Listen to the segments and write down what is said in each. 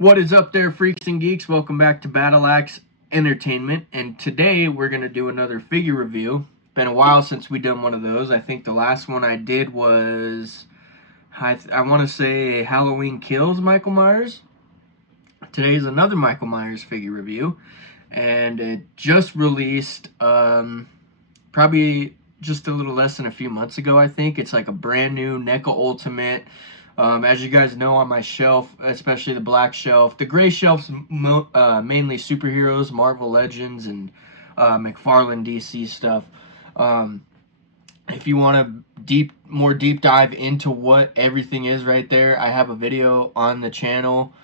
What is up there, freaks and geeks? Welcome back to Battle Axe Entertainment, and today we're going to do another figure review. Been a while since we done one of those. I think the last one I did was, I want to say, Halloween Kills Micheal Myers. Today is another Micheal Myers figure review, and it just released probably just a little less than a few months ago, I think. It's like a brand new Neca Ultimate. As you guys know, on my shelf, especially the black shelf, the gray shelf's mainly superheroes, Marvel Legends, and McFarlane DC stuff. If you want to more deep dive into what everything is right there, I have a video on the channel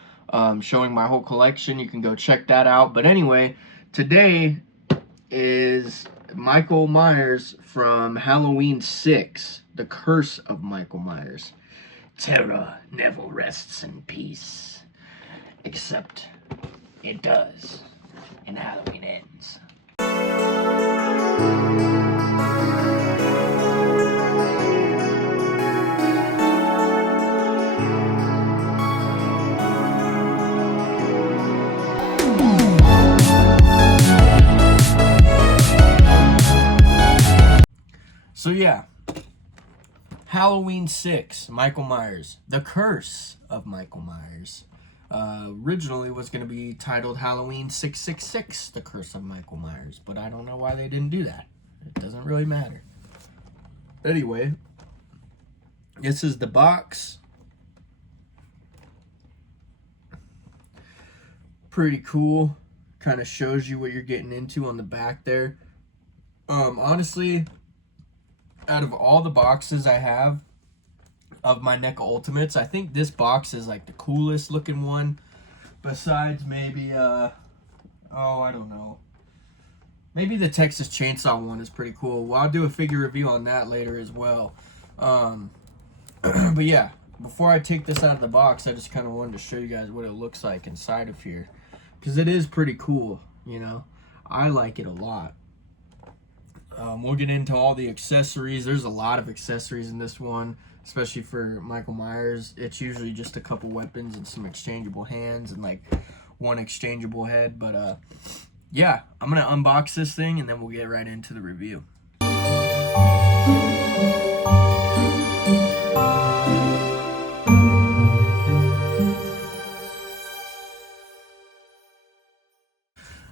showing my whole collection. You can go check that out. But anyway, today is Micheal Myers from Halloween 6, The Curse of Micheal Myers. Terror never rests in peace, except it does, and Halloween ends. So yeah, Halloween 6, Micheal Myers. The Curse of Micheal Myers. Originally was going to be titled Halloween 666, The Curse of Micheal Myers. But I don't know why they didn't do that. It doesn't really matter. Anyway, this is the box. Pretty cool. Kind of shows you what you're getting into on the back there. Honestly, out of all the boxes I have of my Neca Ultimates, I think this box is like the coolest looking one. Besides maybe, I don't know. Maybe the Texas Chainsaw one is pretty cool. Well, I'll do a figure review on that later as well. But yeah, before I take this out of the box, I just kind of wanted to show you guys what it looks like inside of here. Because it is pretty cool, you know. I like it a lot. We'll get into all the accessories. There's a lot of accessories in this one, especially for Micheal Myers. It's usually just a couple weapons and some exchangeable hands and like one exchangeable head. But yeah, I'm going to unbox this thing and then we'll get right into the review.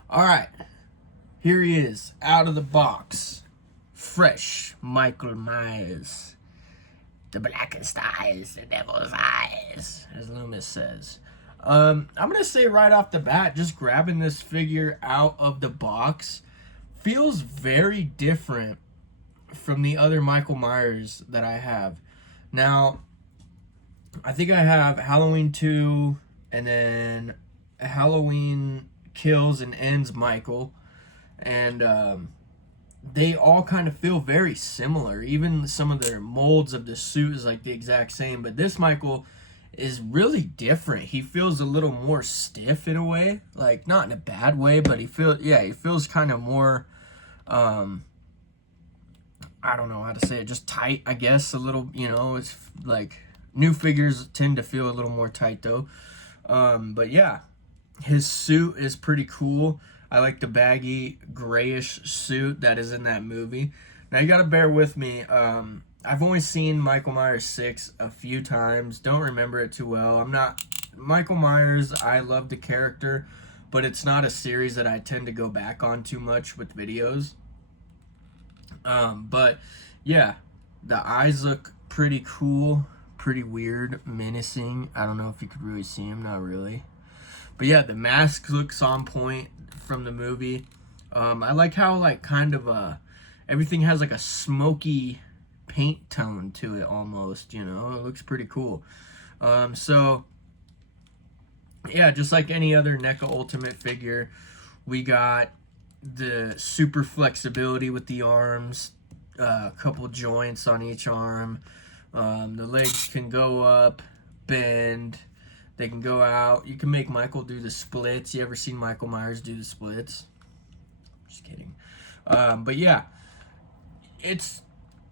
All right, here he is, out of the box. Fresh Micheal Myers. The blackest eyes, the devil's eyes, as Loomis says. I'm going to say right off the bat, just grabbing this figure out of the box feels very different from the other Micheal Myers that I have. Now, I think I have Halloween 2 and then Halloween Kills and Ends Micheal. And they all kind of feel very similar. Even some of their molds of the suit is like the exact same. But this Micheal is really different. He feels a little more stiff in a way. Like, not in a bad way, but he feels kind of more, I don't know how to say it, just tight, I guess, a little, you know. It's like, new figures tend to feel a little more tight, though. But yeah, his suit is pretty cool. I like the baggy grayish suit that is in that movie. Now you gotta bear with me. I've only seen Micheal Myers 6 a few times. Don't remember it too well. I'm not Micheal Myers. I love the character, but it's not a series that I tend to go back on too much with videos. But yeah, the eyes look pretty cool, pretty weird, menacing. I don't know if you could really see him. Not really. But yeah, the mask looks on point from the movie. I like how like kind of everything has like a smoky paint tone to it almost, you know. It looks pretty cool. So yeah, just like any other Neca Ultimate figure, we got the super flexibility with the arms, a couple joints on each arm. The legs can go up, bend. They can go out. You can make Micheal do the splits. You ever seen Micheal Myers do the splits? Just kidding. But yeah, it's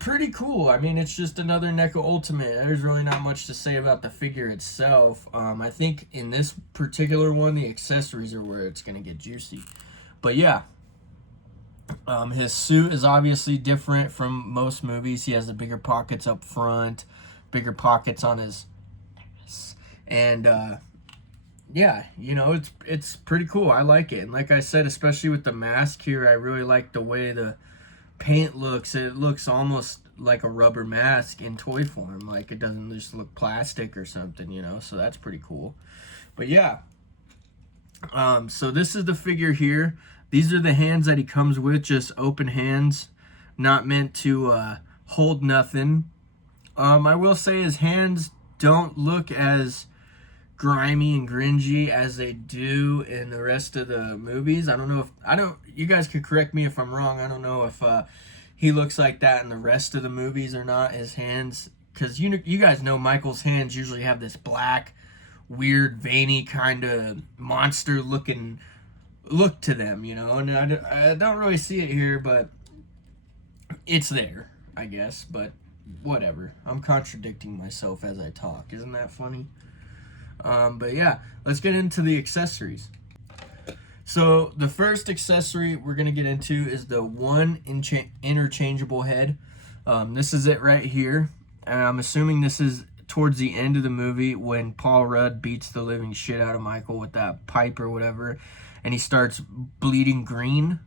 pretty cool. I mean, it's just another Neca Ultimate. There's really not much to say about the figure itself. I think in this particular one, the accessories are where it's going to get juicy. But yeah, his suit is obviously different from most movies. He has the bigger pockets up front, bigger pockets on his ass. And yeah, you know, it's pretty cool. I like it. And like I said, especially with the mask here, I really like the way the paint looks. It looks almost like a rubber mask in toy form. Like, it doesn't just look plastic or something, you know, so that's pretty cool. But yeah, so this is the figure here. These are the hands that he comes with, just open hands, not meant to hold nothing. I will say his hands don't look as grimy and gringy as they do in the rest of the movies. I don't know if you guys could correct me if I'm wrong. I don't know if he looks like that in the rest of the movies or not, his hands, because you guys know Michael's hands usually have this black, weird, veiny kind of monster looking look to them, you know, and I don't really see it here, but it's there, I guess. But whatever, I'm contradicting myself as I talk. Isn't that funny? But yeah, let's get into the accessories. So the first accessory we're going to get into is the one interchangeable head. This is it right here. I'm assuming this is towards the end of the movie when Paul Rudd beats the living shit out of Michael with that pipe or whatever, and he starts bleeding green.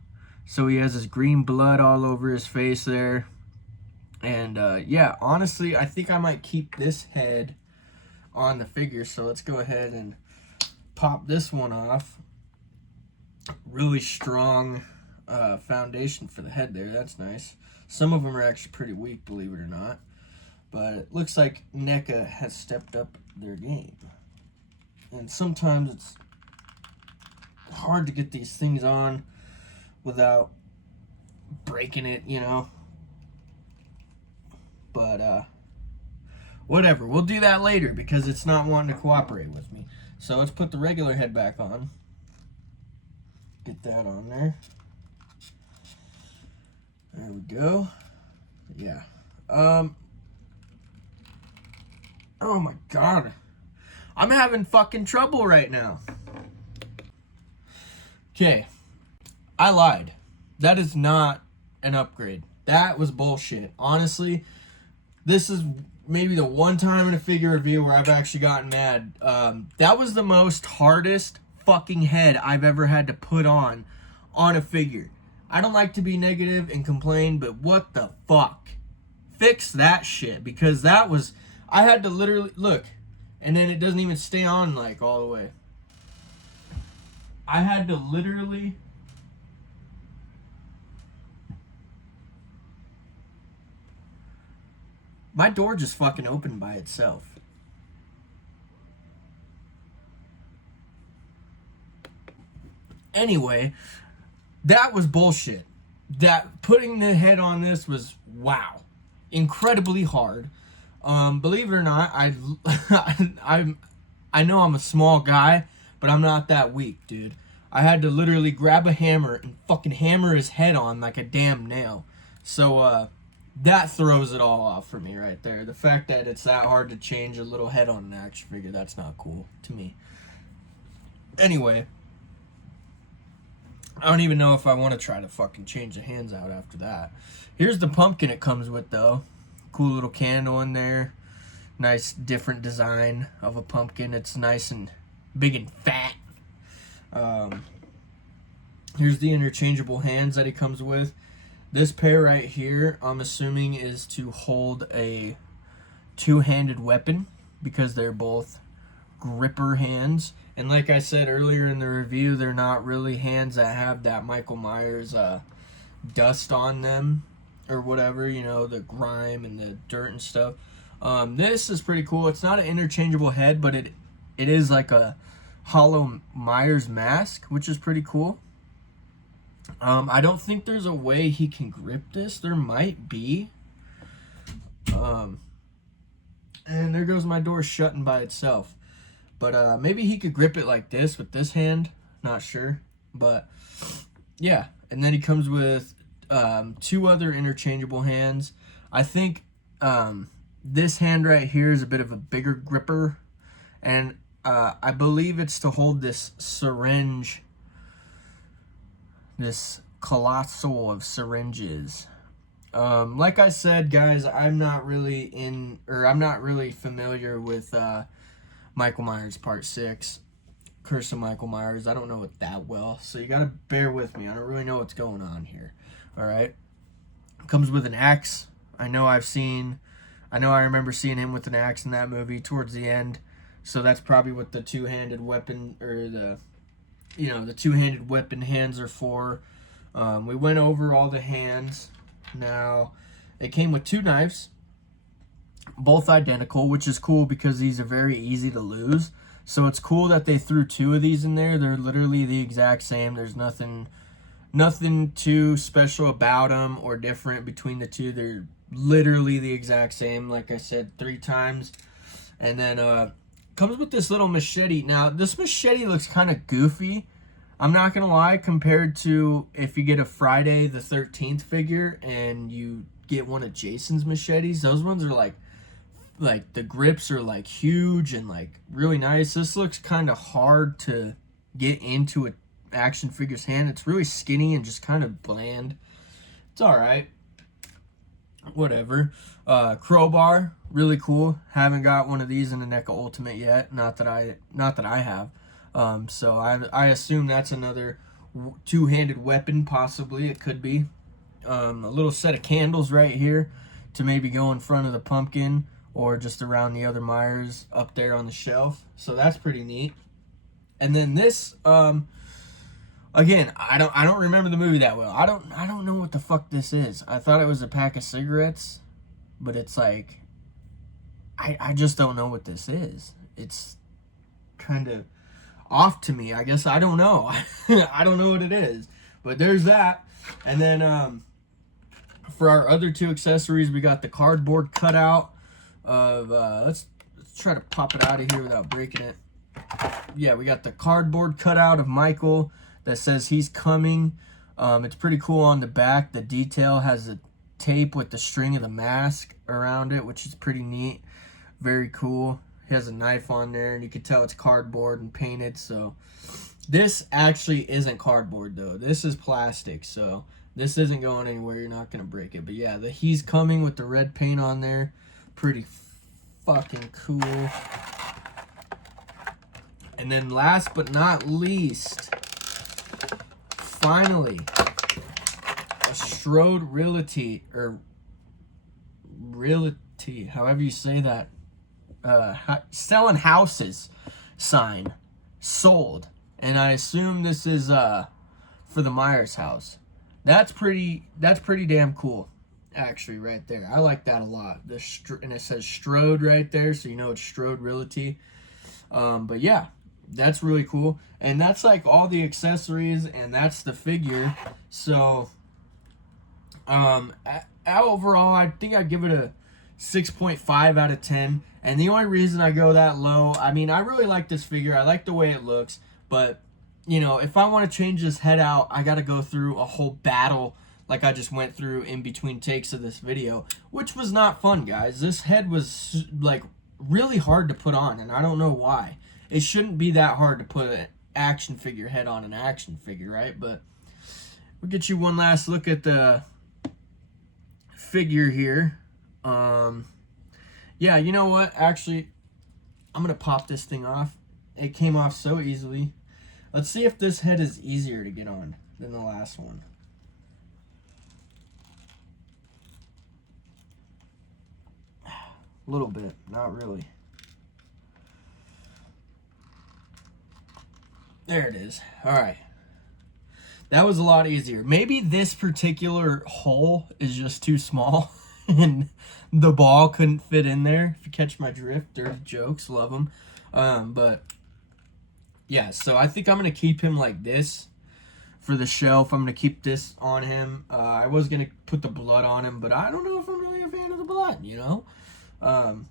So he has his green blood all over his face there. And yeah, honestly, I think I might keep this head on the figure. So let's go ahead and pop this one off. Really strong foundation for the head there. That's nice. Some of them are actually pretty weak, believe it or not. But it looks like Neca has stepped up their game. And sometimes it's hard to get these things on without breaking it, you know. But whatever, we'll do that later because it's not wanting to cooperate with me. So let's put the regular head back on. Get that on there. There we go. Yeah. Oh my god. I'm having fucking trouble right now. Okay. I lied. That is not an upgrade. That was bullshit. Honestly, this is maybe the one time in a figure review where I've actually gotten mad. That was the most hardest fucking head I've ever had to put on a figure. I don't like to be negative and complain, but what the fuck? Fix that shit, because that was, I had to literally, look, and then it doesn't even stay on like all the way. I had to literally my door just fucking opened by itself. Anyway, that was bullshit. That putting the head on this was, wow, incredibly hard. Believe it or not, I know I'm a small guy, but I'm not that weak, dude. I had to literally grab a hammer and fucking hammer his head on like a damn nail. So, that throws it all off for me right there. The fact that it's that hard to change a little head on an action figure, that's not cool to me. Anyway, I don't even know if I want to try to fucking change the hands out after that. Here's the pumpkin it comes with, though. Cool little candle in there. Nice different design of a pumpkin. It's nice and big and fat. Here's the interchangeable hands that he comes with. This pair right here, I'm assuming, is to hold a two-handed weapon because they're both gripper hands. And like I said earlier in the review, they're not really hands that have that Micheal Myers dust on them or whatever, you know, the grime and the dirt and stuff. This is pretty cool. It's not an interchangeable head, but it is like a hollow Myers mask, which is pretty cool. I don't think there's a way he can grip this. There might be. And there goes my door shutting by itself. But maybe he could grip it like this with this hand. Not sure. But yeah. And then he comes with two other interchangeable hands. I think this hand right here is a bit of a bigger gripper, and I believe it's to hold this syringe, this colossal of syringes. Like I said, guys, I'm not really familiar with Micheal Myers Part 6, Curse of Micheal Myers. I don't know it that well, so you gotta bear with me. I don't really know what's going on here. All right, comes with an axe. I remember seeing him with an axe in that movie towards the end. So that's probably what the two-handed weapon, or the two-handed weapon hands are for. We went over all the hands. Now, it came with 2 knives, both identical, which is cool because these are very easy to lose. So it's cool that they threw 2 of these in there. They're literally the exact same. There's nothing too special about them or different between the 2. They're literally the exact same, like I said 3 times. And then comes with this little machete. Now, this machete looks kind of goofy. I'm not going to lie, compared to if you get a Friday the 13th figure and you get one of Jason's machetes. Those ones are like the grips are like huge and like really nice. This looks kind of hard to get into an action figure's hand. It's really skinny and just kind of bland. It's all right. Whatever. Crowbar, really cool. Haven't got one of these in the Neca Ultimate yet. Not that I have. So I assume that's another two-handed weapon, possibly. It could be. A little set of candles right here to maybe go in front of the pumpkin or just around the other Myers up there on the shelf. So that's pretty neat. And then this, again, I don't remember the movie that well. I don't know what the fuck this is. I thought it was a pack of cigarettes, but it's like, I just don't know what this is. It's kind of off to me. I guess I don't know. I don't know what it is. But there's that. And then for our other 2 accessories, we got the cardboard cutout of let's try to pop it out of here without breaking it. Yeah, we got the cardboard cutout of Micheal that says he's coming. It's pretty cool on the back. The detail has a tape with the string of the mask around it, which is pretty neat. Very cool. He has a knife on there, and you can tell it's cardboard and painted. So this actually isn't cardboard, though. This is plastic, so this isn't going anywhere. You're not going to break it. But yeah, the he's coming with the red paint on there. Pretty fucking cool. And then last but not least, finally, a Strode Realty, however you say that, selling houses sign, sold. And I assume this is for the Myers house. That's pretty damn cool, actually, right there. I like that a lot. And it says Strode right there, so you know it's Strode Realty. But yeah, that's really cool. And that's like all the accessories, and that's the figure. So overall, I think I'd give it a 6.5 out of 10. And the only reason I go that low, I mean, I really like this figure. I like the way it looks. But, you know, if I want to change this head out, I got to go through a whole battle like I just went through in between takes of this video, which was not fun, guys. This head was, like, really hard to put on, and I don't know why. It shouldn't be that hard to put an action figure head on an action figure, right? But we'll get you one last look at the figure here. Yeah, you know what? Actually, I'm going to pop this thing off. It came off so easily. Let's see if this head is easier to get on than the last one. A little bit, not really. There it is. All right. That was a lot easier. Maybe this particular hole is just too small and the ball couldn't fit in there. If you catch my drift, dirty jokes, love them. But yeah, so I think I'm going to keep him like this for the shelf. I'm going to keep this on him. I was going to put the blood on him, but I don't know if I'm really a fan of the blood, you know? I'm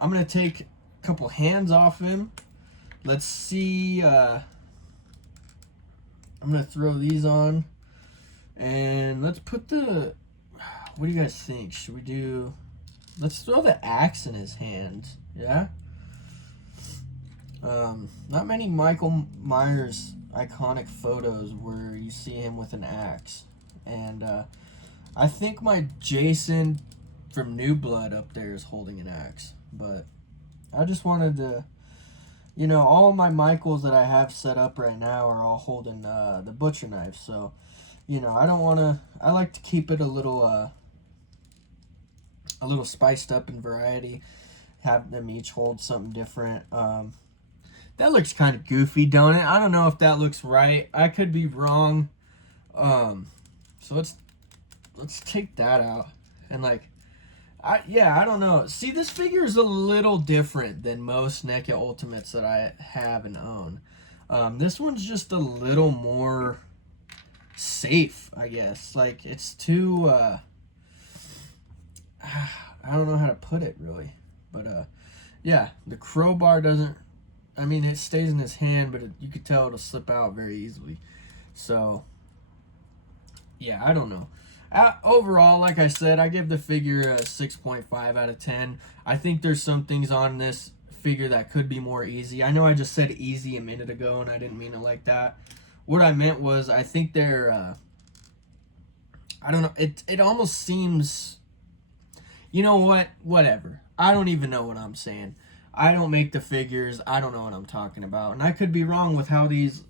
going to take a couple hands off him. Let's see. I'm going to throw these on. And let's put the... what do you guys think? Should we do... Let's throw the axe in his hand. Yeah? Not many Micheal Myers iconic photos where you see him with an axe. And I think my Jason from New Blood up there is holding an axe. But I just wanted to... You know, all my Michaels that I have set up right now are all holding the butcher knife. So, you know, I don't want to... I like to keep it a little spiced up in variety. Have them each hold something different. That looks kind of goofy, don't it? I don't know if that looks right. I could be wrong. So let's take that out. And like, I don't know. See, this figure is a little different than most Neca Ultimates that I have and own. This one's just a little more safe, I guess. Like, it's too, I don't know how to put it, really. But, yeah, the crowbar doesn't... I mean, it stays in his hand, but you could tell it'll slip out very easily. So, yeah, I don't know. Overall, like I said, I give the figure a 6.5 out of 10. I think there's some things on this figure that could be more easy. I know I just said easy a minute ago, and I didn't mean it like that. What I meant was, I think they're... I don't know. It almost seems... You know what? Whatever. I don't even know what I'm saying. I don't make the figures. I don't know what I'm talking about. And I could be wrong with how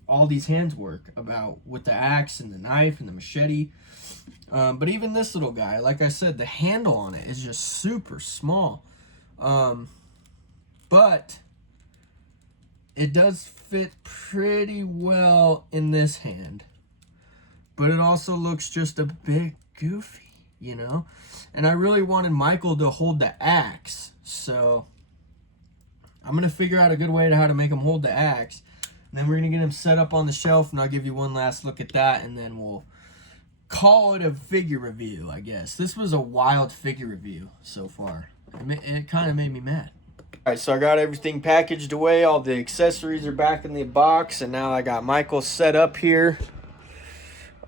all these hands work, about with the axe and the knife and the machete. But even this little guy, like I said, the handle on it is just super small. But it does fit pretty well in this hand. But it also looks just a bit goofy, you know? And I really wanted Micheal to hold the axe, so I'm going to figure out a good way to how to make him hold the axe. And then we're going to get him set up on the shelf, and I'll give you one last look at that, and then we'll call it a figure review, I guess. This was a wild figure review so far. It kind of made me mad. Alright, so I got everything packaged away. All the accessories are back in the box, and now I got Micheal set up here.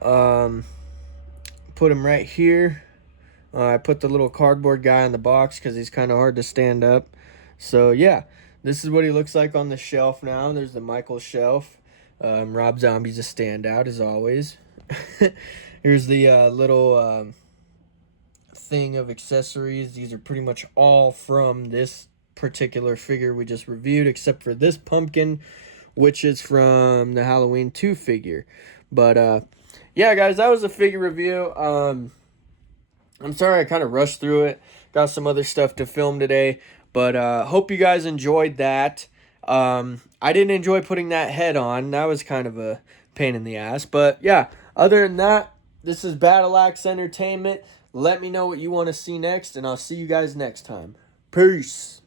Put him right here. I put the little cardboard guy on the box because he's kind of hard to stand up. So, yeah, this is what he looks like on the shelf now. There's the Micheal shelf. Rob Zombie's a standout, as always. Here's the little thing of accessories. These are pretty much all from this particular figure we just reviewed, except for this pumpkin, which is from the Halloween 2 figure. But, yeah, guys, that was a figure review. I'm sorry I kind of rushed through it. Got some other stuff to film today. But hope you guys enjoyed that. I didn't enjoy putting that head on. That was kind of a pain in the ass. But yeah, other than that, this is Battle Axe Entertainment. Let me know what you want to see next, and I'll see you guys next time. Peace.